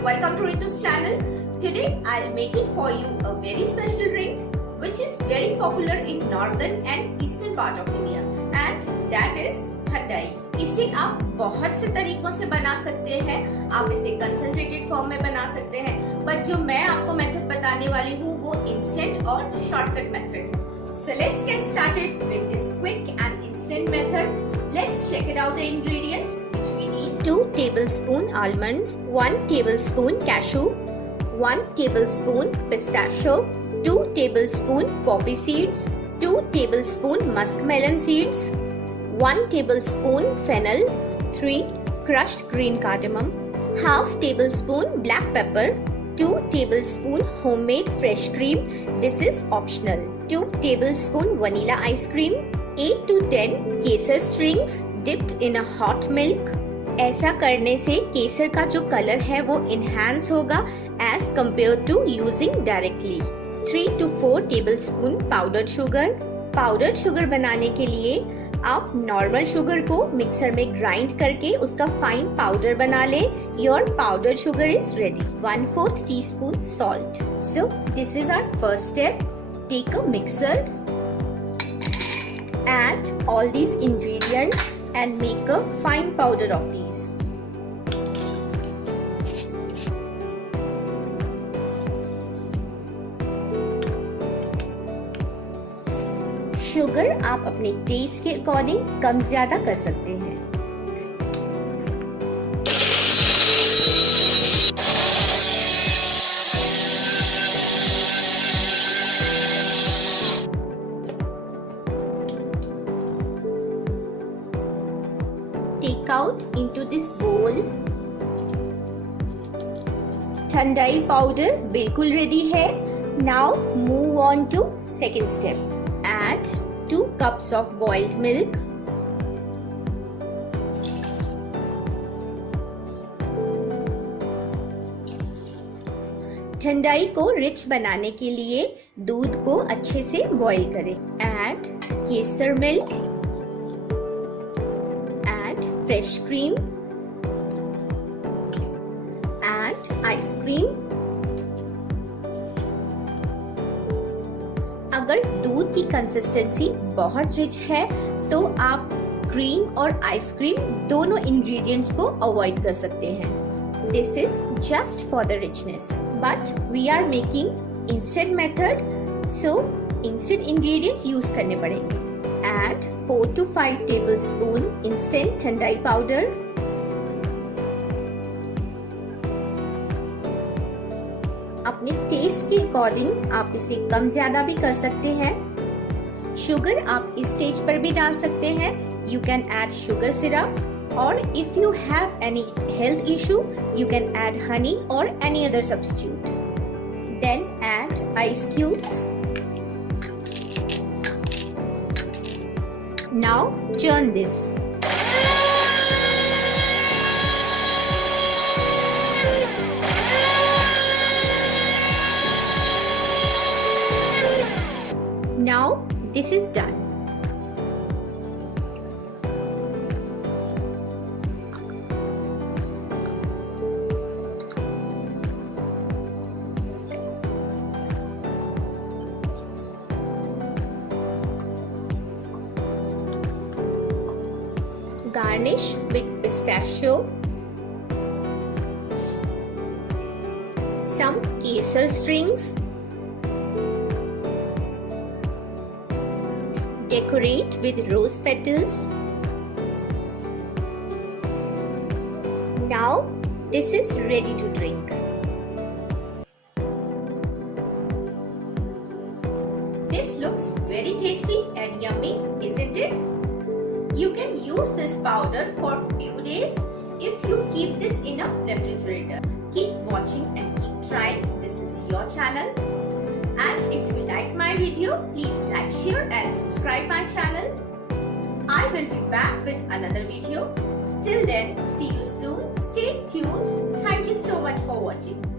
and welcome to Ritu's channel. Today I'll make it for you a very special drink which is very popular in northern and eastern part of India, and that is ठंडाई. इसे आप बहुत से तरीकों से बना सकते हैं. आप इसे कंसंट्रेटेड फॉर्म में बना सकते हैं, बट जो मैं आपको मेथड बताने वाली हूँ वो इंस्टेंट और shortcut method. So let's get started with this quick and instant method. Let's check it out the ingredients which we need. 2 tablespoon almonds, 1 tablespoon cashew, 1 tablespoon pistachio, 2 tablespoon poppy seeds, 2 tablespoon muskmelon seeds, 1 tablespoon fennel, 3 crushed green cardamom, half tablespoon black pepper, 2 tablespoon homemade fresh cream. This is optional. 2 tablespoon vanilla ice cream, 8 to 10 Kesar strings dipped in a hot milk. ऐसा करने से केसर का जो colour है वो enhance होगा as compared to using directly. 3 to 4 tablespoon powdered sugar. Powdered sugar बनाने के लिए आप नॉर्मल शुगर को मिक्सर में ग्राइंड करके उसका फाइन पाउडर बना लें. Your powder sugar is ready. 1/4 teaspoon salt. So this is our first step. Take a mixer, add all these ingredients and make a fine powder of these. Sugar आप अपने taste के according कम ज्यादा कर सकते हैं. Take out into this bowl. Thandai powder बिल्कुल ready है. Now move on to second step. Add 2 cups of boiled milk. ठंडाई को रिच बनाने के लिए दूध को अच्छे से बॉईल करें. Add केसर milk. Add fresh cream. Add ice cream. अगर दूध की कंसिस्टेंसी बहुत रिच है तो आप क्रीम और आइसक्रीम दोनों इंग्रेडिएंट्स को अवॉइड कर सकते हैं. This is just for the richness, but we are making instant method, so instant ingredients use करने पड़ेंगे. Add 4 to 5 tablespoon instant thandai powder. अपने टेस्ट के अकॉर्डिंग आप इसे कम ज्यादा भी कर सकते हैं. शुगर आप इस स्टेज पर भी डाल सकते हैं. You can add sugar syrup, और if you have any health issue you can add honey और any other substitute. Then add ice cubes. Now churn this. Now this is done. Garnish with pistachio, some kesar strings. Decorate with rose petals. Now this is ready to drink. This looks very tasty and yummy, isn't it? You can use this powder for few days if you keep this in a refrigerator. Keep watching and keep trying. This is your channel. And if you like my video, please like, share and subscribe my channel. I will be back with another video. Till then, see you soon. Stay tuned. Thank you so much for watching.